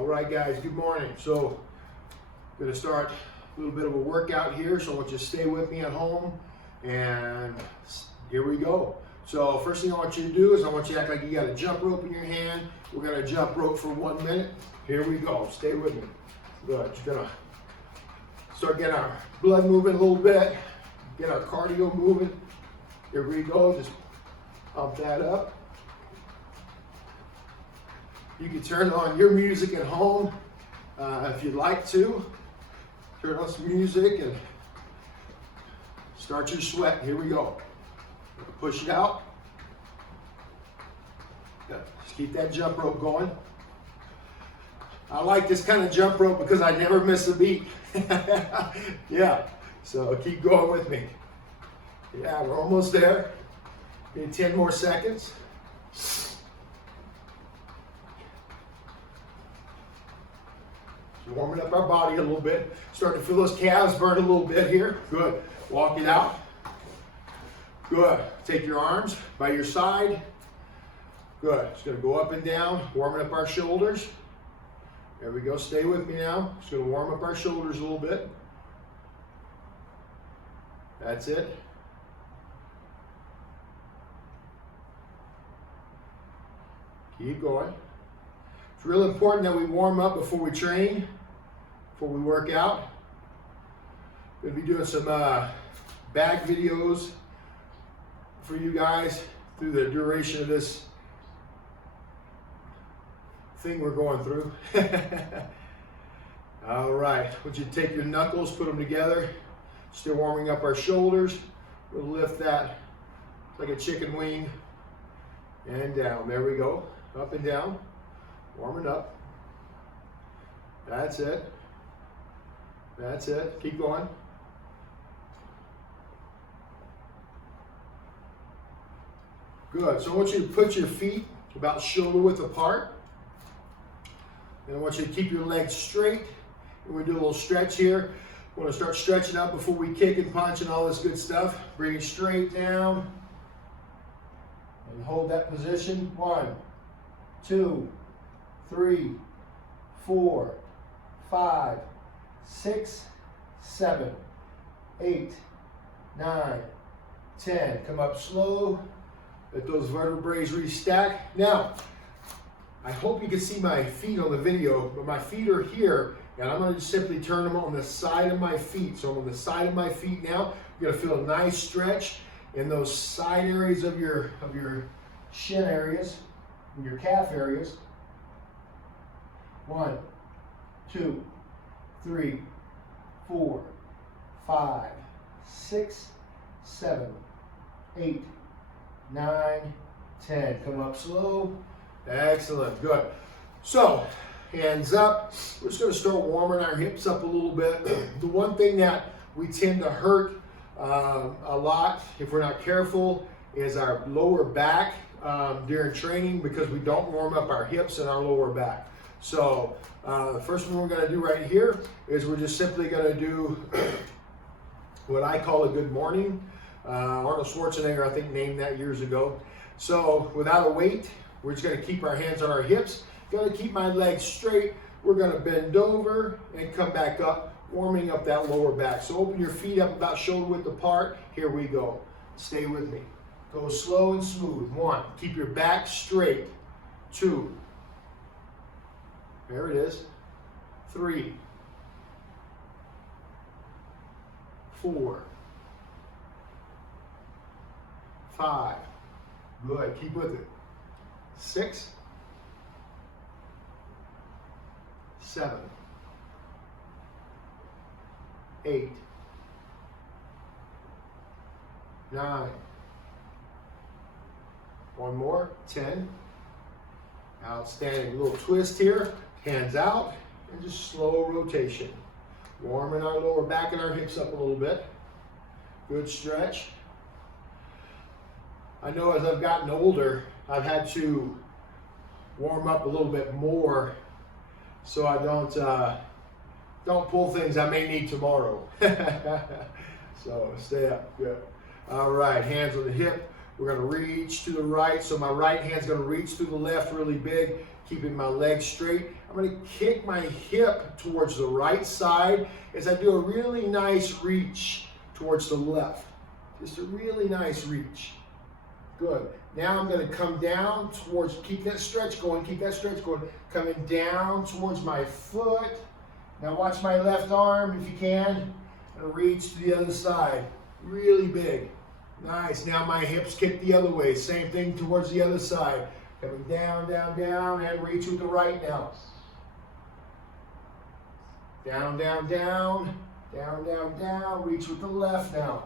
All right, guys, good morning. So, I'm going to start a little bit of a workout here, so I want you to stay with me at home, and here we go. So, first thing I want you to do is I want you to act like you got a jump rope in your hand. We're going to jump rope for 1 minute. Here we go. Stay with me. Good. Just going to start getting our blood moving a little bit, get our cardio moving. Here we go. Just pump that up. You can turn on your music at home if you'd like to. Turn on some music and start your sweat. Here we go. Push it out. Just keep that jump rope going. I like this kind of jump rope because I never miss a beat. Yeah, so keep going with me. Yeah, we're almost there. Need 10 more seconds. Warming up our body a little bit. Starting to feel those calves burn a little bit here. Good. Walk it out. Good. Take your arms by your side. Good. Just going to go up and down, warming up our shoulders. There we go. Stay with me now. Just going to warm up our shoulders a little bit. That's it. Keep going. It's real important that we warm up before we train, before we work out. We'll be doing some bag videos for you guys through the duration of this thing we're going through. All right, I want you to take your knuckles, put them together. Still warming up our shoulders. We'll lift that like a chicken wing and down. There we go. Up and down. Warming up. That's it. That's it. Keep going. Good. So I want you to put your feet about shoulder width apart. And I want you to keep your legs straight. And we do a little stretch here. We want to start stretching out before we kick and punch and all this good stuff. Bring it straight down. And hold that position. 1, 2, 3, 4, 5, 6, 7, 8, 9, 10. Come up slow. Let those vertebrae restack. Now, I hope you can see my feet on the video, but my feet are here, and I'm going to just simply turn them on the side of my feet. So I'm on the side of my feet now. You're going to feel a nice stretch in those side areas of your shin areas, and your calf areas. 1, 2, 3, 4, 5, 6, 7, 8, 9, 10. Come up slow. Excellent. Good. So, hands up. We're just going to start warming our hips up a little bit. The one thing that we tend to hurt a lot, if we're not careful, is our lower back during training, because we don't warm up our hips and our lower back. So the first one we're going to do right here is we're just simply going to do what I call a good morning. Arnold Schwarzenegger, I think, named that years ago. So without a weight, we're just going to keep our hands on our hips. Going to keep my legs straight. We're going to bend over and come back up, warming up that lower back. So open your feet up about shoulder width apart. Here we go. Stay with me. Go slow and smooth. 1, keep your back straight. 2, there it is. 3, 4, 5, good, keep with it. 6, 7, 8, 9, one more, 10. Outstanding. Little twist here. Hands out, and just slow rotation. Warming our lower back and our hips up a little bit. Good stretch. I know as I've gotten older, I've had to warm up a little bit more so I don't pull things I may need tomorrow. So stay up. Good. All right, hands on the hip. We're gonna reach to the right, so my right hand's gonna reach to the left really big, keeping my legs straight. I'm gonna kick my hip towards the right side as I do a really nice reach towards the left. Just a really nice reach. Good. Now I'm going to come down towards, keep that stretch going, coming down towards my foot. Now watch my left arm if you can, and reach to the other side. Really big. Nice. Now my hips kick the other way. Same thing towards the other side. Coming down, down, down, and reach with the right now. Down, down, down, down, down, down, reach with the left now.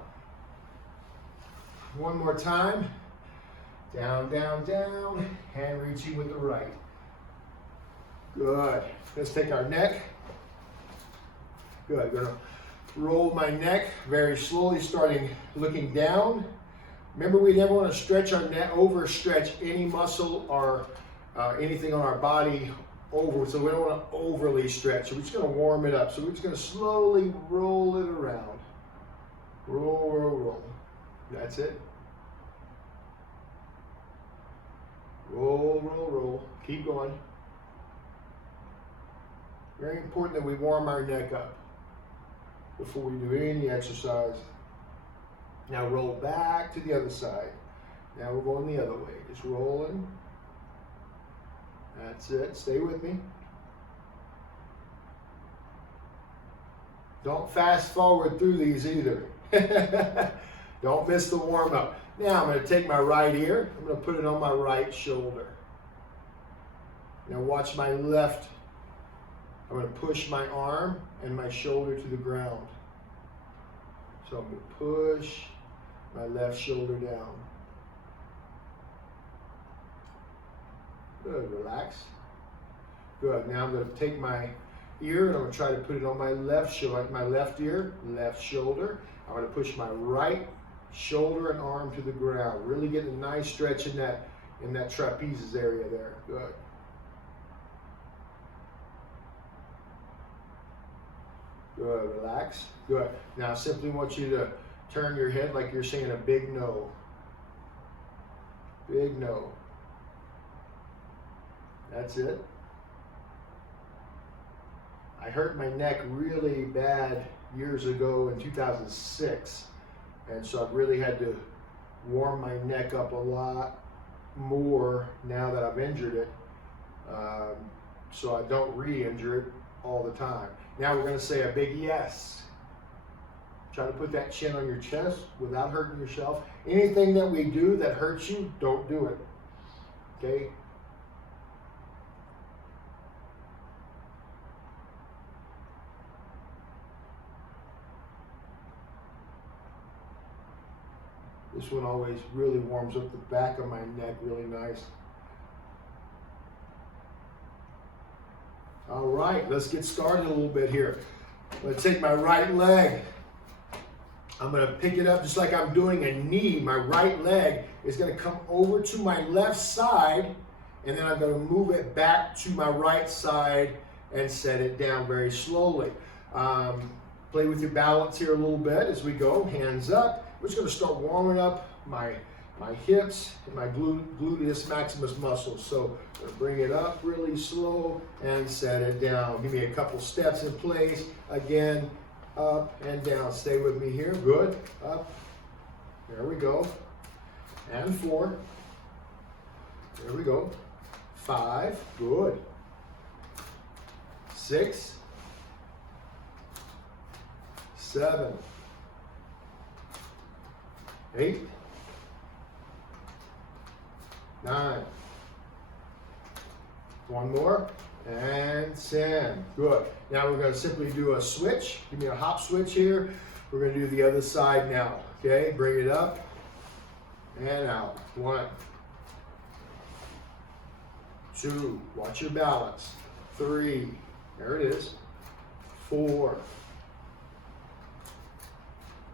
One more time. Down, down, down, and reaching with the right. Good. Let's take our neck. Good. Gonna roll my neck very slowly, starting looking down. Remember, we never want to stretch our neck, overstretch any muscle or anything on our body over, so we don't want to overly stretch. So we're just going to warm it up. So we're just going to slowly roll it around. Roll, roll, roll. That's it. Roll, roll, roll. Keep going. Very important that we warm our neck up before we do any exercise. Now roll back to the other side. Now we're going the other way. Just rolling. That's it. Stay with me. Don't fast forward through these either. Don't miss the warm up. Now I'm going to take my right ear. I'm going to put it on my right shoulder. Now watch my left. I'm going to push my arm and my shoulder to the ground. So I'm going to push my left shoulder down. Good, relax. Good, now I'm going to take my ear and I'm going to try to put it on my left shoulder, my left ear, left shoulder. I'm going to push my right shoulder and arm to the ground. Really getting a nice stretch in that trapezius area there. Good. Good, relax. Good. Now I simply want you to turn your head like you're saying a big no. Big no. That's it. I hurt my neck really bad years ago in 2006. And so I've really had to warm my neck up a lot more now that I've injured it. So I don't re-injure it all the time. Now we're going to say a big yes. Try to put that chin on your chest without hurting yourself. Anything that we do that hurts you, don't do it. Okay? This one always really warms up the back of my neck really nice. All right, let's get started a little bit here. I'm going to take my right leg. I'm going to pick it up just like I'm doing a knee. My right leg is going to come over to my left side, and then I'm going to move it back to my right side and set it down very slowly. Play with your balance here a little bit as we go. Hands up. We're just going to start warming up my hips and my gluteus maximus muscles. So I'm going to bring it up really slow and set it down. Give me a couple steps in place. Again, up and down. Stay with me here. Good. Up. There we go. And 4. There we go. 5. Good. 6. 7. 8. 9. One more. And 10. Good. Now we're going to simply do a switch. Give me a hop switch here. We're going to do the other side now. Okay, bring it up and out. 1. 2. Watch your balance. 3. There it is. 4.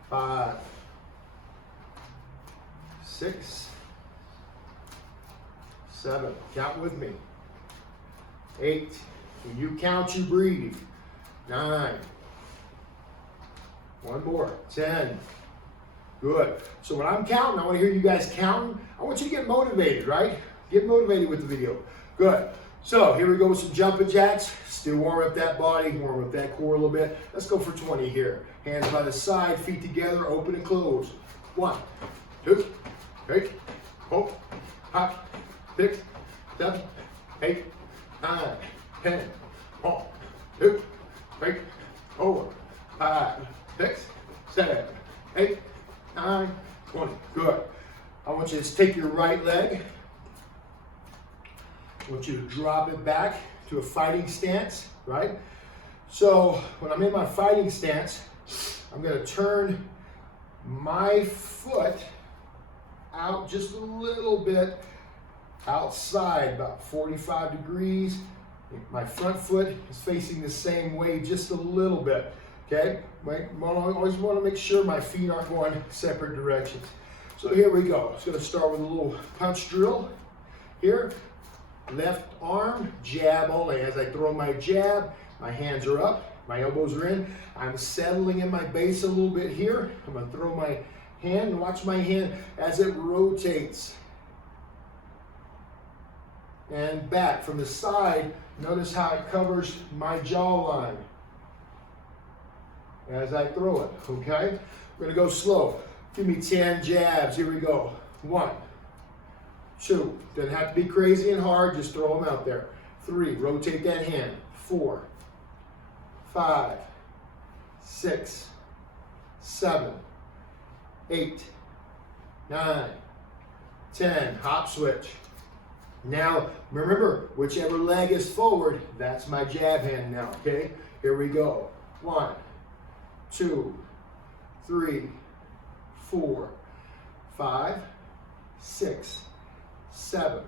5. 6. 7. Count with me. 8. When you count, you breathe. 9. One more. 10. Good. So when I'm counting, I want to hear you guys counting. I want you to get motivated, right? Get motivated with the video. Good. So here we go with some jumping jacks. Still warm up that body, warm up that core a little bit. Let's go for 20 here. Hands by the side, feet together, open and close. 1, 2, 3, 4, 5, 6, 7, 8, 9, 10. 1, 2, 3, 4, 5, 6, 7, 8, 9, 20. Good. I want you to take your right leg. I want you to drop it back to a fighting stance, right? So when I'm in my fighting stance, I'm going to turn my foot out just a little bit outside, about 45 degrees. My front foot is facing the same way just a little bit, okay? I always want to make sure my feet aren't going separate directions. So here we go. It's going to start with a little punch drill here. Left arm, jab only. As I throw my jab, my hands are up, my elbows are in. I'm settling in my base a little bit here. I'm going to throw my hand, watch my hand as it rotates. And back from the side, notice how it covers my jawline as I throw it, okay? We're going to go slow. Give me 10 jabs. Here we go. 1, 2, doesn't have to be crazy and hard, just throw them out there. 3, rotate that hand. 4, 5, 6, 7, 8, 9, 10. Hop switch. Now, remember, whichever leg is forward, that's my jab hand now, okay? Here we go. 1, 2, 3, 4, 5, 6, 7,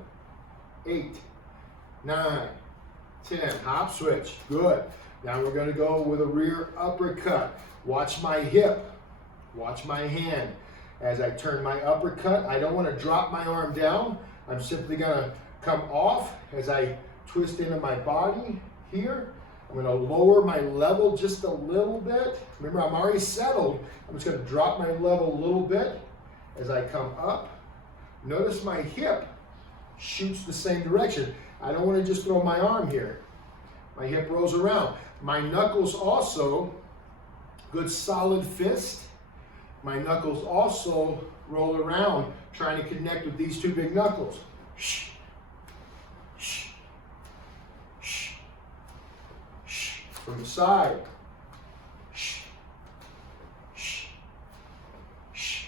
8, 9, 10. Hop switch. Good. Now we're going to go with a rear uppercut. Watch my hip. Watch my hand. As I turn my uppercut, I don't want to drop my arm down. I'm simply going to come off as I twist into my body here. I'm going to lower my level just a little bit. Remember, I'm already settled. I'm just going to drop my level a little bit as I come up. Notice my hip shoots the same direction. I don't want to just throw my arm here. My hip rolls around. My knuckles also, good solid fist. My knuckles also roll around, trying to connect with these two big knuckles. Shh, shh, shh, shh. From the side. Shh, shh, shh,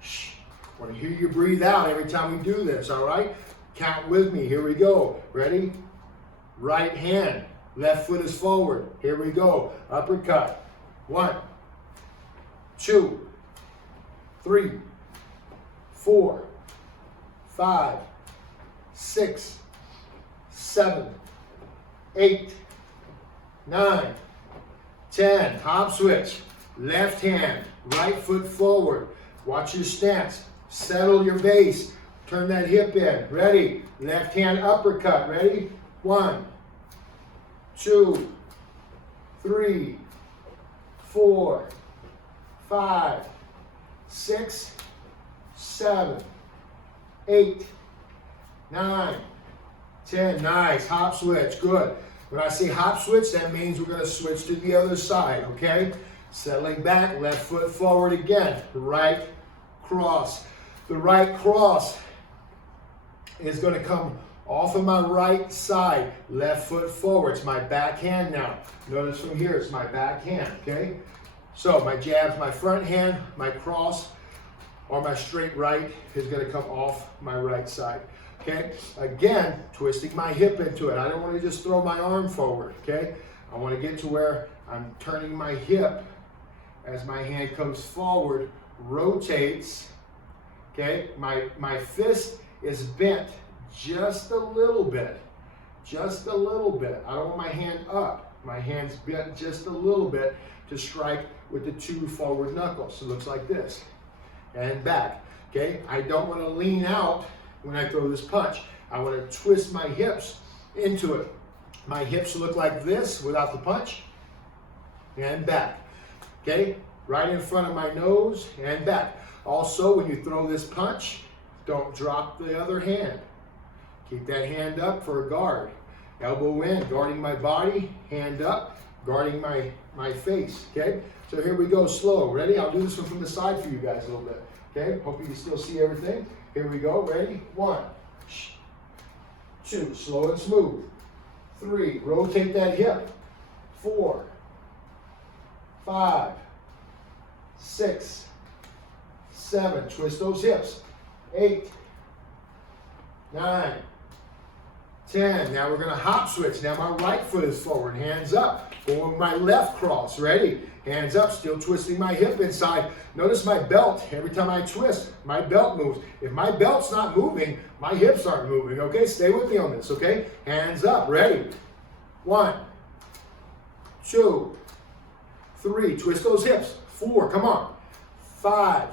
shh. I want to hear you breathe out every time we do this, all right? Count with me. Here we go. Ready? Right hand. Left foot is forward. Here we go. Uppercut. 1, 2, 3, 4, 5, 6, 7, 8, 9, 10. Hop switch. Left hand. Right foot forward. Watch your stance. Settle your base. Turn that hip in. Ready? Left hand uppercut. Ready? 1, 2, 3, 4, 5, 6, 7, 8, 9, 10. Nice. Hop switch. Good. When I say hop switch, that means we're going to switch to the other side, okay? Settling back, left foot forward again. Right cross. The right cross is going to come off of my right side. Left foot forward. It's my back hand now. Notice from here, it's my back hand, okay? So my jab's my front hand, my cross or my straight right is going to come off my right side. Okay, again, twisting my hip into it. I don't want to just throw my arm forward, okay? I want to get to where I'm turning my hip as my hand comes forward, rotates, okay? My fist is bent just a little bit, just a little bit. I don't want my hand up. My hand's bent just a little bit to strike with the two forward knuckles. So it looks like this, and back, okay? I don't want to lean out when I throw this punch. I want to twist my hips into it. My hips look like this without the punch, and back. Okay, right in front of my nose and back. Also, when you throw this punch, don't drop the other hand. Keep that hand up for a guard. Elbow in, guarding my body, hand up, guarding my face, okay? So here we go, slow. Ready? I'll do this one from the side for you guys a little bit, okay? Hope you can still see everything. Here we go, ready? 1, 2, slow and smooth. 3, rotate that hip. 4, 5, 6, 7, twist those hips. 8, 9, 10. Now we're going to hop switch. Now my right foot is forward, hands up. Going with my left cross. Ready? Hands up, still twisting my hip inside. Notice my belt. Every time I twist, my belt moves. If my belt's not moving, my hips aren't moving. Okay? Stay with me on this. Okay? Hands up. Ready? 1, 2, 3. Twist those hips. 4. Come on. 5,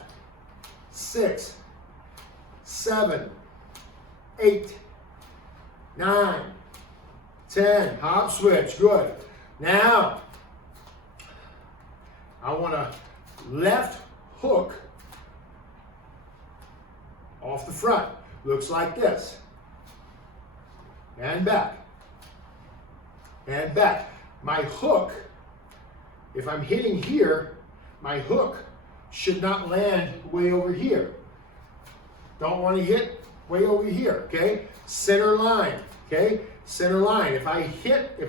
6, 7, 8, 9, 10. Hop switch. Good. Now, I want a left hook off the front. Looks like this. And back. And back. My hook, if I'm hitting here, my hook should not land way over here. Don't want to hit way over here, okay? Center line, okay? Center line. If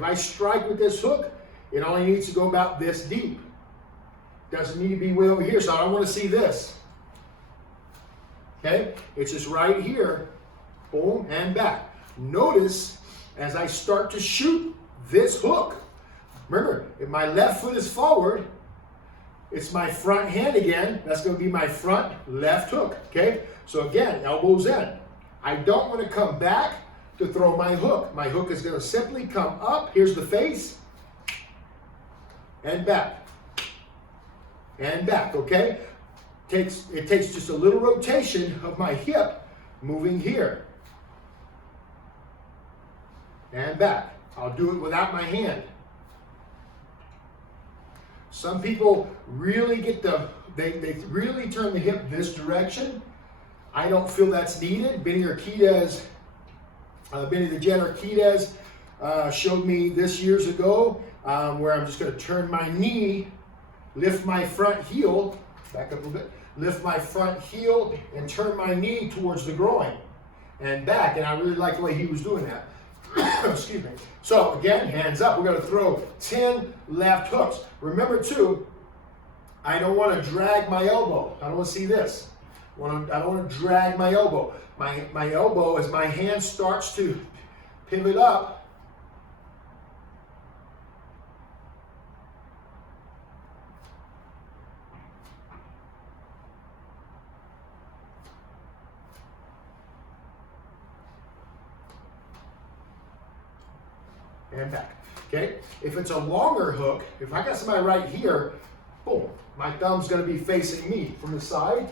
I strike with this hook, it only needs to go about this deep. Doesn't need to be way over here, so I don't want to see this. Okay? It's just right here. Boom, and back. Notice as I start to shoot this hook, remember, if my left foot is forward, it's my front hand again. That's going to be my front left hook. Okay? So again, elbows in. I don't want to come back to throw my hook. My hook is going to simply come up. Here's the face. And back. And back, okay? It takes just a little rotation of my hip moving here. And back. I'll do it without my hand. Some people really they really turn the hip this direction. I don't feel that's needed. Benny the Jet Urquidez showed me this years ago where I'm just going to turn my knee, lift my front heel, back up a little bit, lift my front heel and turn my knee towards the groin and back. And I really like the way he was doing that. Excuse me. So again, hands up. We're going to throw 10 left hooks. Remember too, I don't want to drag my elbow. I don't want to see this. I don't want to drag my elbow. My elbow, as my hand starts to pivot up, and back. Okay? If it's a longer hook, if I got somebody right here, boom, my thumb's going to be facing me from the side.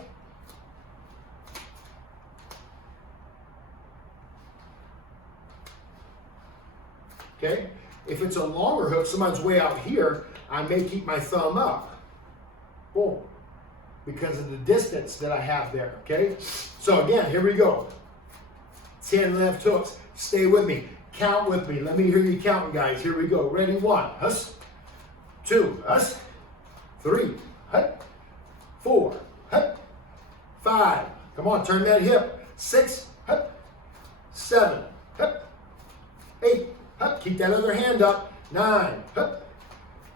Okay? If it's a longer hook, somebody's way out here, I may keep my thumb up. Boom. Because of the distance that I have there. Okay? So again, here we go. 10 left hooks. Stay with me. Count with me. Let me hear you counting, guys. Here we go. Ready? 1. Hus. 2. Hus. 3. Hut. 4. Hut. 5. Come on, turn that hip. 6. Hut. 7. Hut. 8. Hut. Keep that other hand up. 9. Hut.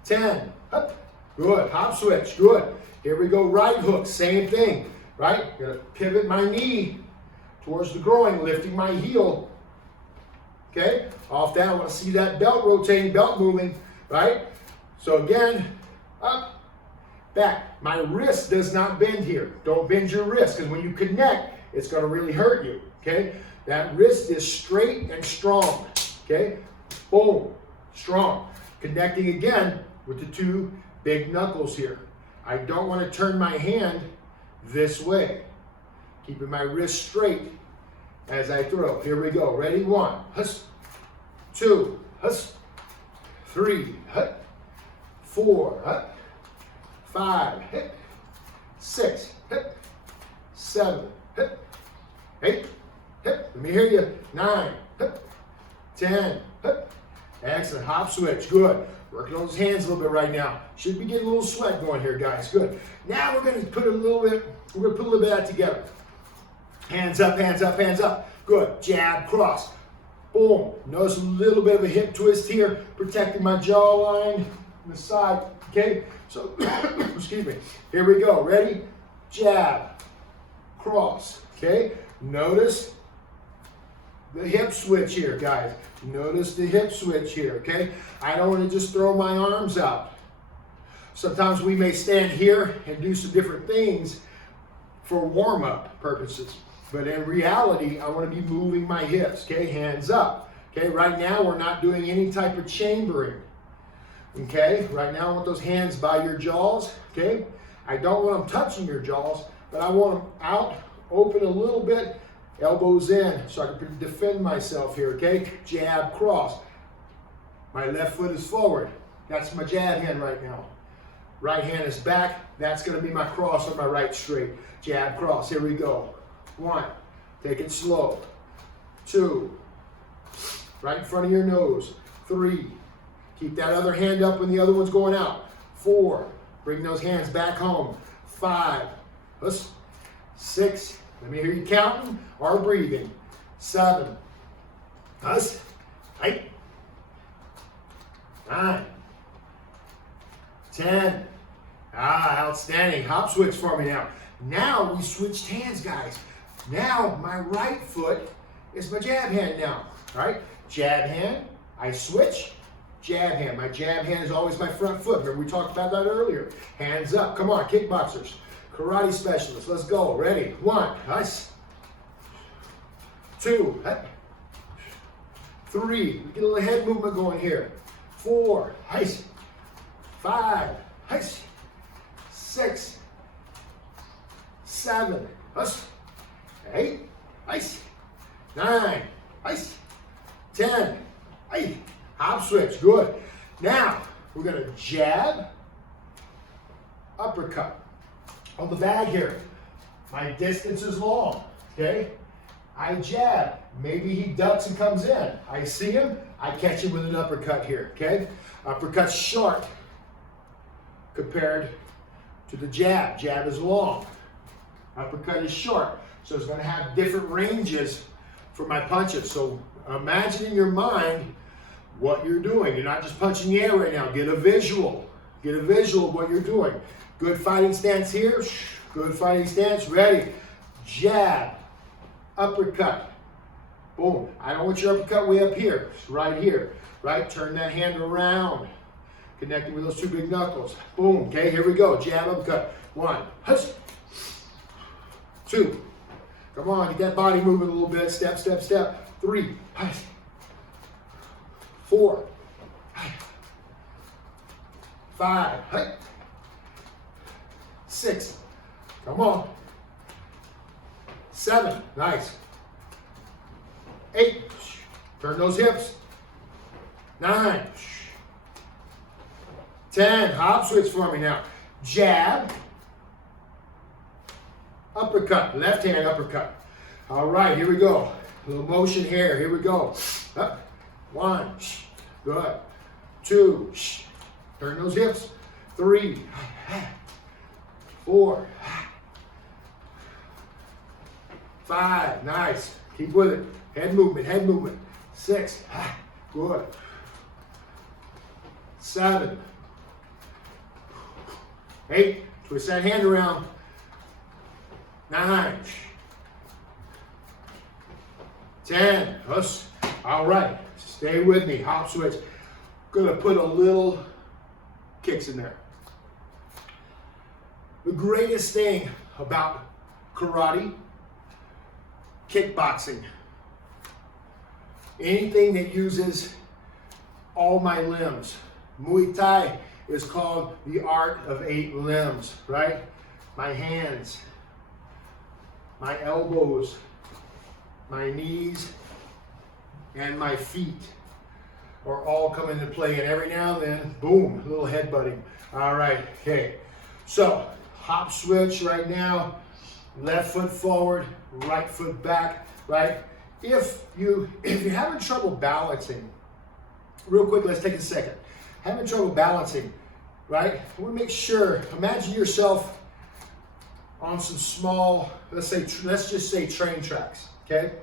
10. Hut. Good. Hop switch. Good. Here we go. Right hook. Same thing. Right? Gonna pivot my knee towards the groin, lifting my heel. Okay, off that, I want to see that belt rotating, belt moving, right? So again, up, back. My wrist does not bend here. Don't bend your wrist, because when you connect, it's going to really hurt you, okay? That wrist is straight and strong, okay? Boom, strong. Connecting again with the 2 big knuckles here. I don't want to turn my hand this way. Keeping my wrist straight as I throw. Here we go. Ready? 1. Hus. 2. Hus. 3. Hut. 4. Hut. 5, 6, 7, 8, let me hear you, 9, 10, excellent, hop switch, good. Working on those hands a little bit right now. Should be getting a little sweat going here, guys, good. Now we're gonna put a little bit of that together. Hands up, hands up, hands up, good, jab, cross, boom. Notice a little bit of a hip twist here, protecting my jawline on the side, okay? So, excuse me, here we go, ready? Jab, cross, okay? Notice the hip switch here, guys. Notice the hip switch here, okay? I don't want to just throw my arms out. Sometimes we may stand here and do some different things for warm-up purposes. But in reality, I want to be moving my hips, okay? Hands up, okay? Right now, we're not doing any type of chambering, okay? Right now, I want those hands by your jaws, okay? I don't want them touching your jaws, but I want them out, open a little bit, elbows in, so I can defend myself here, okay? Jab, cross. My left foot is forward. That's my jab hand right now. Right hand is back. That's gonna be my cross on my right straight. Jab, cross, here we go. 1, take it slow. 2, right in front of your nose. 3, keep that other hand up when the other one's going out. 4, bring those hands back home. 5, 6, let me hear you counting or breathing. 7, 8, 9, 10. Outstanding. Hop switch for me now. Now we switched hands, guys. Now my right foot is my jab hand now. All right, jab hand, I switch, jab hand. My jab hand is always my front foot. Remember we talked about that earlier. Hands up. Come on, kickboxers. Karate specialists, let's go. Ready? 1, 2, 3. We get a little head movement going here. 4, 5, 6, 7, 8, 9, 10. Hop switch, good. Now we're gonna jab, uppercut. On the bag here, my distance is long, okay? I jab, maybe he ducks and comes in. I see him, I catch him with an uppercut here, okay? Uppercut's short compared to the jab. Jab is long, uppercut is short. So it's gonna have different ranges for my punches. So imagine in your mind what you're doing. You're not just punching the air right now. Get a visual. Get a visual of what you're doing. Good fighting stance here. Good fighting stance. Ready. Jab. Uppercut. Boom. I don't want your uppercut way up here. It's right here. Right? Turn that hand around. Connecting with those 2 big knuckles. Boom. Okay, here we go. Jab, uppercut. 1. 2. Come on, get that body moving a little bit. Step, step, step. 3. 4. 5. 6. Come on. 7. Nice. 8. Turn those hips. 9. 10. Hop switch for me now. Jab. Uppercut. Left hand uppercut. All right, here we go. A little motion here. Here we go. Up. 1. Good. 2. Turn those hips. 3. 4. 5. Nice. Keep with it. Head movement, head movement. 6. Good. 7. 8. Twist that hand around. 9. 10. All right. Stay with me. Hop switch. Gonna put a little kicks in there. The greatest thing about karate, kickboxing, anything that uses all my limbs. Muay Thai is called the art of 8 limbs, right? My hands, my elbows, my knees, and my feet are all come into play. And every now and then, boom, a little headbutting. All right, okay. So, hop switch right now, left foot forward, right foot back, right? If you're having trouble balancing, real quick, let's take a second. Having trouble balancing, right? I want to make sure, imagine yourself on some small, let's just say train tracks, okay?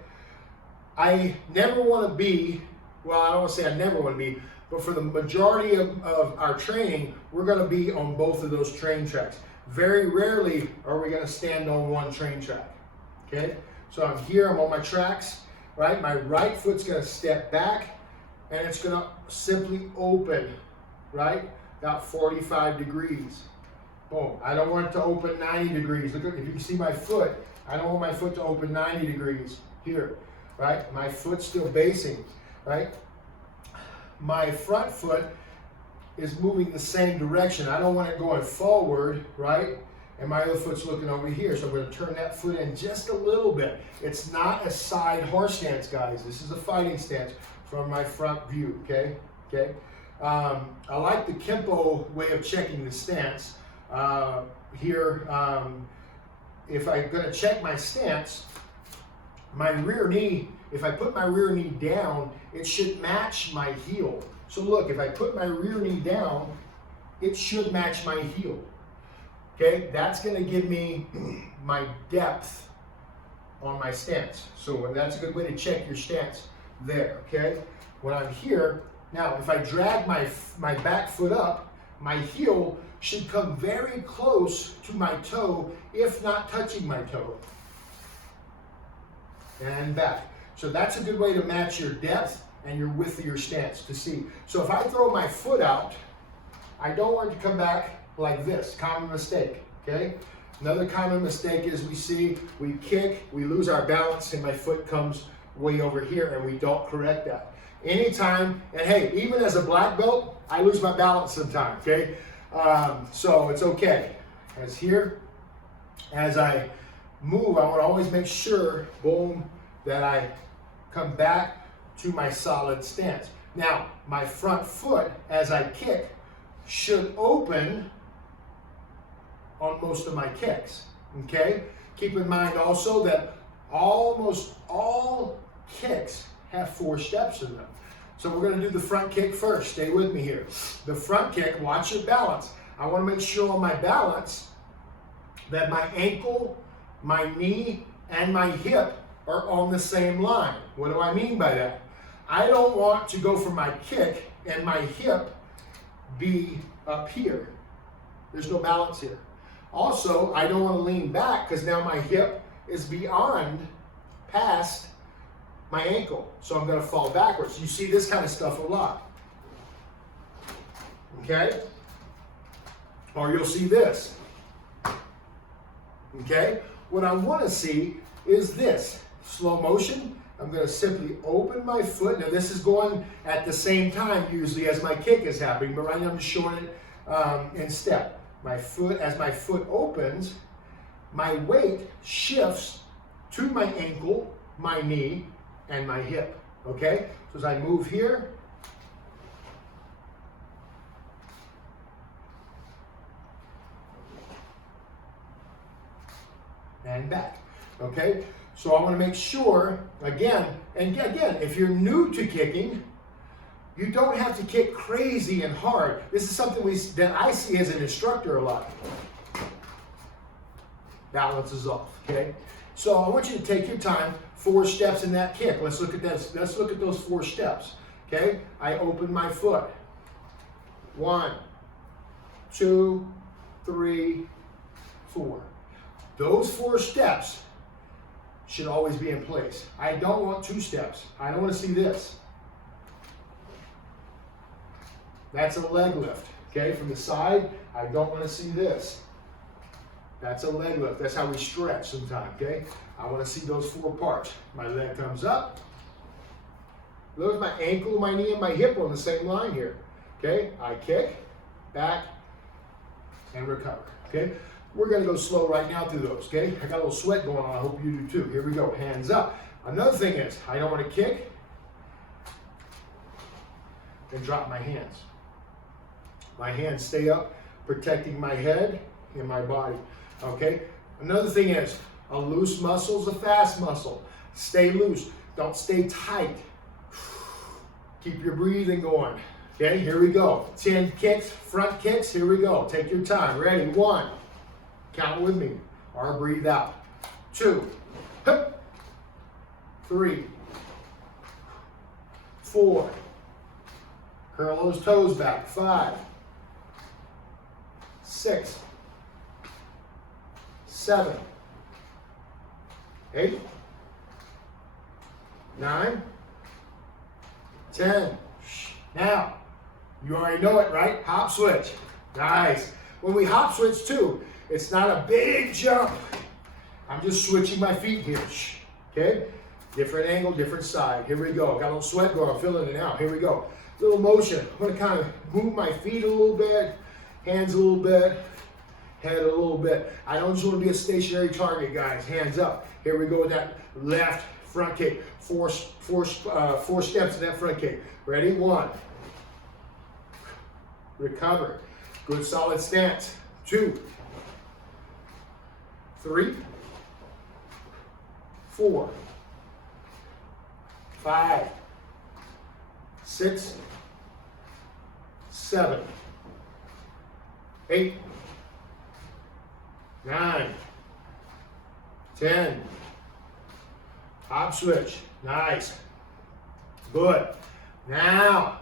I never want to be, well, I don't want to say I never want to be, but for the majority of our training, we're going to be on both of those train tracks. Very rarely are we going to stand on one train track, okay? So I'm here, I'm on my tracks, right? My right foot's going to step back, and it's going to simply open, right? About 45 degrees. Boom. I don't want it to open 90 degrees. Look, if you can see my foot, I don't want my foot to open 90 degrees here, right? My foot's still basing, right? My front foot is moving the same direction. I don't want it going forward, right? And my other foot's looking over here. So I'm going to turn that foot in just a little bit. It's not a side horse stance, guys. This is a fighting stance from my front view, okay? Okay. I like the Kempo way of checking the stance. Here, if I'm going to check my stance, my rear knee, if I put my rear knee down, it should match my heel. So look, if I put my rear knee down, it should match my heel. Okay, that's going to give me my depth on my stance. So that's a good way to check your stance there, okay? When I'm here, now if I drag my back foot up, my heel should come very close to my toe, if not touching my toe. And back. So that's a good way to match your depth and your width of your stance to see. So if I throw my foot out, I don't want it to come back like this. Common mistake, okay? Another common mistake is we kick, we lose our balance, and my foot comes way over here, and we don't correct that. Anytime, and hey, even as a black belt, I lose my balance sometimes, okay? So it's okay. As here, as I move, I want to always make sure, boom, that I come back to my solid stance. Now, my front foot, as I kick, should open on most of my kicks, okay? Keep in mind also that almost all kicks have 4 steps in them. So we're going to do the front kick first. Stay with me here. The front kick, watch your balance. I want to make sure on my balance that my ankle, my knee, and my hip are on the same line. What do I mean by that? I don't want to go for my kick and my hip be up here. There's no balance here. Also, I don't want to lean back because now my hip is beyond, past my ankle. So I'm going to fall backwards. You see this kind of stuff a lot. Okay? Or you'll see this. Okay? What I want to see is this. Slow motion. I'm going to simply open my foot. Now this is going at the same time usually as my kick is happening, but right now I'm just showing it in step. My foot, as my foot opens, my weight shifts to my ankle, my knee, and my hip. Okay? So as I move here, and back. Okay? So I want to make sure, again, if you're new to kicking, you don't have to kick crazy and hard. This is something that I see as an instructor a lot. Balance is off, okay? So I want you to take your time, 4 steps in that kick. Let's look at this. Let's look at those 4 steps, okay? I open my foot. 1, 2, 3, 4. Those 4 steps should always be in place. I don't want 2 steps. I don't want to see this. That's a leg lift, okay? From the side, I don't want to see this. That's a leg lift. That's how we stretch sometimes, okay? I want to see those 4 parts. My leg comes up. Notice my ankle, my knee, and my hip are on the same line here, okay? I kick, back, and recover, okay? We're going to go slow right now through those, okay? I got a little sweat going on. I hope you do too. Here we go. Hands up. Another thing is, I don't want to kick and drop my hands. My hands stay up, protecting my head in my body, okay? Another thing is, a loose muscle is a fast muscle. Stay loose, don't stay tight. Keep your breathing going, okay? Here we go. 10 kicks, front kicks, here we go. Take your time, ready, 1, count with me, or breathe out. 2, 3, 4, curl those toes back, 5, 6, 7, 8, 9, 10. Now, you already know it, right? Hop switch. Nice. When we hop switch too, it's not a big jump. I'm just switching my feet here. Okay? Different angle, different side. Here we go. Got a little sweat going. I'm feeling it now. Here we go. Little motion. I'm going to kind of move my feet a little bit, hands a little bit, head a little bit. I don't just want to be a stationary target, guys. Hands up. Here we go with that left front kick. Four steps in that front kick. Ready? 1. Recover. Good solid stance. 2, 3, 4, 5, 6, 7, 8, 9, 10. Hop switch. Nice. Good. Now,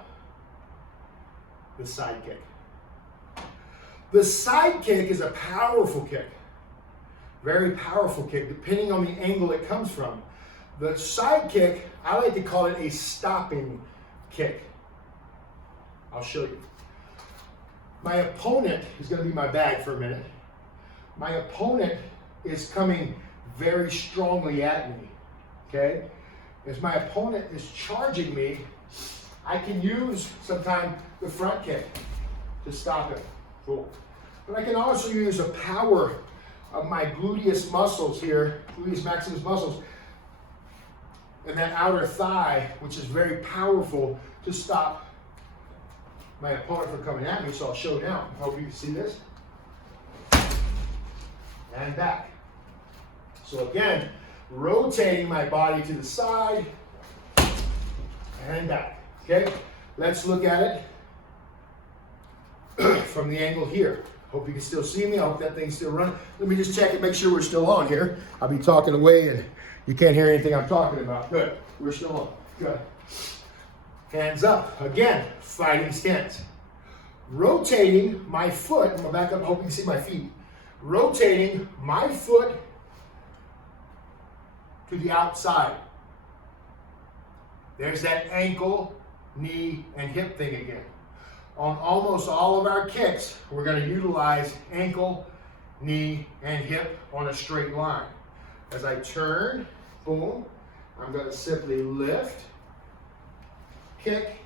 the side kick. The side kick is a powerful kick. Very powerful kick, depending on the angle it comes from. The side kick, I like to call it a stopping kick. I'll show you. My opponent is going to be my bag for a minute. My opponent is coming very strongly at me, okay? As my opponent is charging me, I can use sometimes the front kick to stop it. Cool. But I can also use the power of my gluteus muscles here, gluteus maximus muscles, and that outer thigh, which is very powerful to stop my opponent from coming at me. So I'll show now. I hope you can see this. And back. So again, rotating my body to the side and back. Okay? Let's look at it from the angle here. Hope you can still see me. I hope that thing's still running. Let me just check and make sure we're still on here. I'll be talking away and you can't hear anything I'm talking about. Good. We're still on. Good. Hands up. Again, fighting stance. Rotating my foot. I'm going to back up. I hope you can see my feet. Rotating my foot to the outside. There's that ankle, knee, and hip thing again. On almost all of our kicks, we're going to utilize ankle, knee, and hip on a straight line. As I turn, boom, I'm going to simply lift, kick,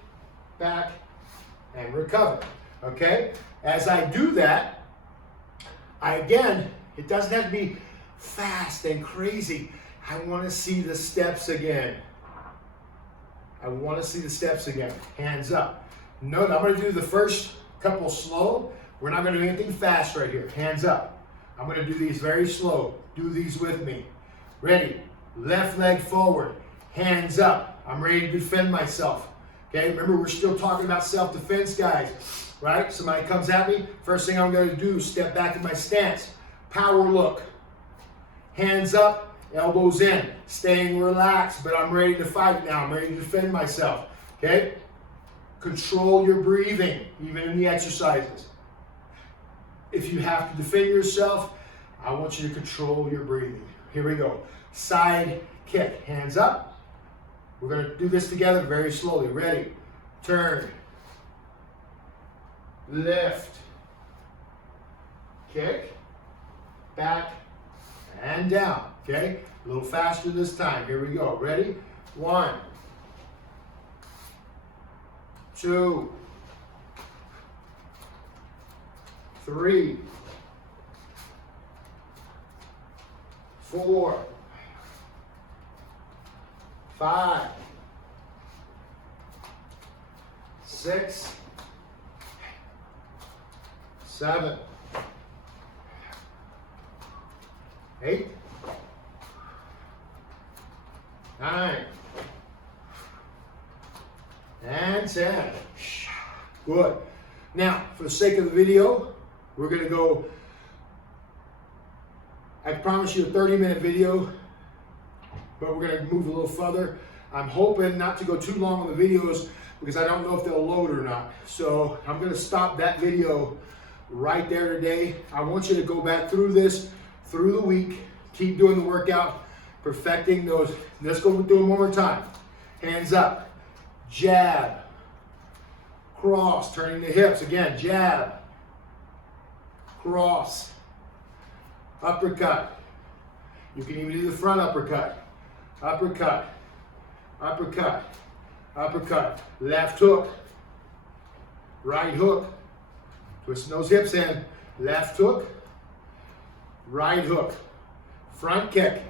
back, and recover. Okay? As I do that, it doesn't have to be fast and crazy. I want to see the steps again. I want to see the steps again. Hands up. Note, I'm going to do the first couple slow. We're not going to do anything fast right here. Hands up. I'm going to do these very slow. Do these with me. Ready. Left leg forward. Hands up. I'm ready to defend myself. Okay, remember we're still talking about self-defense, guys. Right? Somebody comes at me. First thing I'm going to do is step back in my stance. Power look. Hands up. Elbows in. Staying relaxed, but I'm ready to fight now. I'm ready to defend myself. Okay? Control your breathing, even in the exercises. If you have to defend yourself, I want you to control your breathing. Here we go. Side kick. Hands up. We're going to do this together very slowly. Ready? Turn. Lift. Kick. Back. And down. Okay? A little faster this time. Here we go. Ready? 1, 2, 3, 4, 5, 6, 7, 8, 9, and 10. Good. Now, for the sake of the video, we're going to go, I promise you a 30-minute video, but we're going to move a little further. I'm hoping not to go too long on the videos because I don't know if they'll load or not. So I'm going to stop that video right there today. I want you to go back through this, through the week, keep doing the workout, perfecting those. Let's go do them one more time. Hands up, jab, cross, turning the hips. Again, jab, cross, uppercut. You can even do the front uppercut. Uppercut, uppercut, uppercut. Left hook, right hook. Twisting those hips in. Left hook, right hook. Front kick,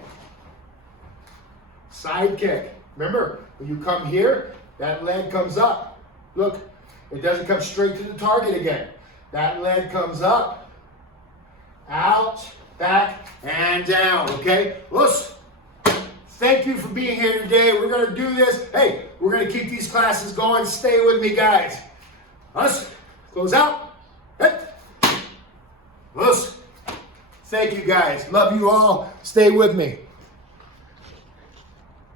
side kick. Remember, when you come here, that leg comes up. Look, it doesn't come straight to the target again. That leg comes up, out, back, and down, okay? Listen, thank you for being here today. We're gonna do this. Hey, we're gonna keep these classes going. Stay with me, guys. Us, close out. Hey. Us. Thank you, guys. Love you all. Stay with me.